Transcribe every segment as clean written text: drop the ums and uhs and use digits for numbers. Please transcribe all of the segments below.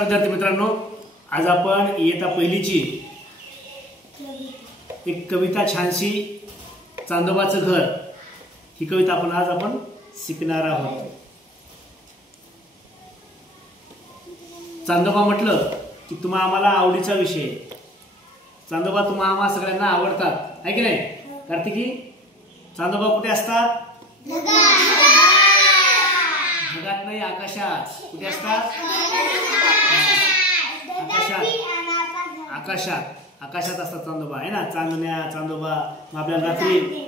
विद्यार्थी मित्रांनो, आज आपण इयत्ता पहिलीची एक कविता छानशी चांदोबाचं घर ही कविता आपण शिकणार आहोत। चांदोबा म्हटलं की तुम्हा आम्हाला आवडीचा विषय। चांदोबा तुम्हा आम्हा सगळ्यांना आवडतात, आहे की नाही कार्तिकी? चांदोबा कुठे असतात? ढगात नाही, आकाशात। कुठे असतात? आकाशात असतात चांदोबा, आहे ना? चांदण्या चांदोबा। आपल्याला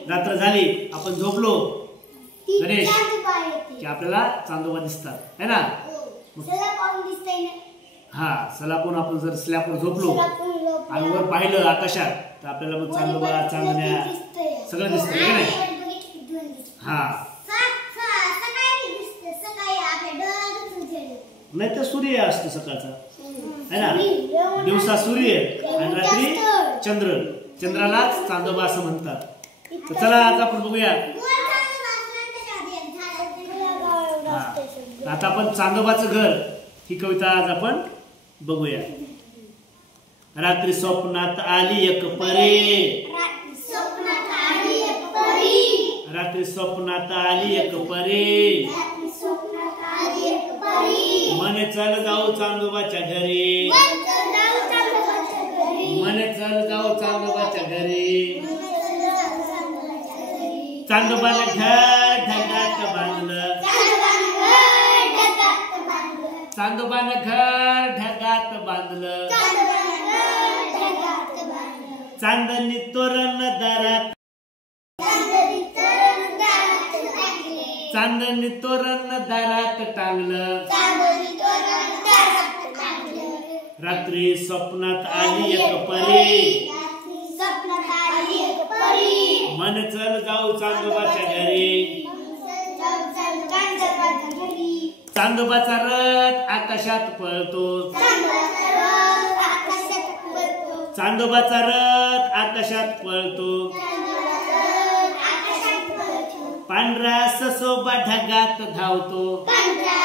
रात्र झाली, आपण झोपलो गणेश की आपल्याला चांदोबा दिसतात, है ना? हा, सलापून आपण जर स्लॅपवर झोपलो आणि वर पाहिलं आकाशात तर आपल्याला मग चांदोबा चांदण्या सगळं दिसतं, है ना? हा, नाही तर सूर्य असतो सकाळचा, है ना? दिवसा सूर्य आणि रात्री चंद्रालाच चांदोबा असं म्हणतात। तर चला आज आपण बघूया। आता आपण चांदोबाचं घर ही कविता आज आपण बघूया। रात्री स्वप्नात आली एक परी, रात्री स्वप्नात आली एक परी, म्हणे चल जाऊ चांदोबाच्या घरी, म्हणे चल जाऊ चांदोबाच्या घरी। चांदोबाने घर ढगात बांधलं, चांदोबाने घर ढगात बांधलं, चांदणी तोरण दारात, चांदणी तोरण दारात टांगलं। रात्री स्वप्नात आली एक परी, म्हणे चल जाऊ चांदोबाच्या घरी। चांदोबाचा रथ आकाशात पळतो, चांदोबाचा रथ आकाशात पळतो। पांढरा ससोबा ढगात धावतो, पांढरा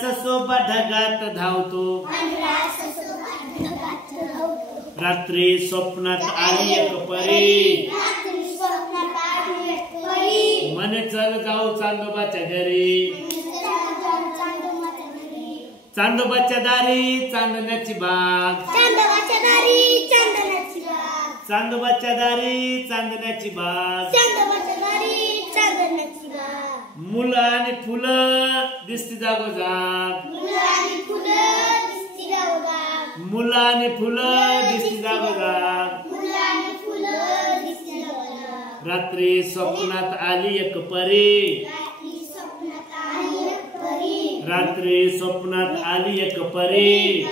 ससोबा ढगात धावतो। रात्री स्वप्नात आली एक परी, म्हणे चल जाऊ चांदोबाच्या घरी। चांदोबाच्या दारी चांदण्याची बाग, चांदोबाच्या दारी चांदण्याची बाग। मुलं आणि फुलं दिसती जागोजाग, मुलं आणि फुलं दिसती जागोजाग। रात्री स्वप्नात आली एक परी, रात्री स्वप्नात आली एक परी,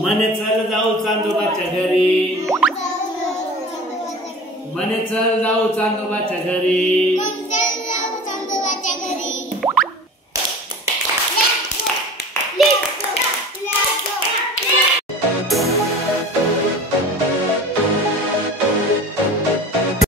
म्हणे चल जाऊ चांदोबाच्या घरी, म्हणे चल जाऊ चांदोबाच्या घरी।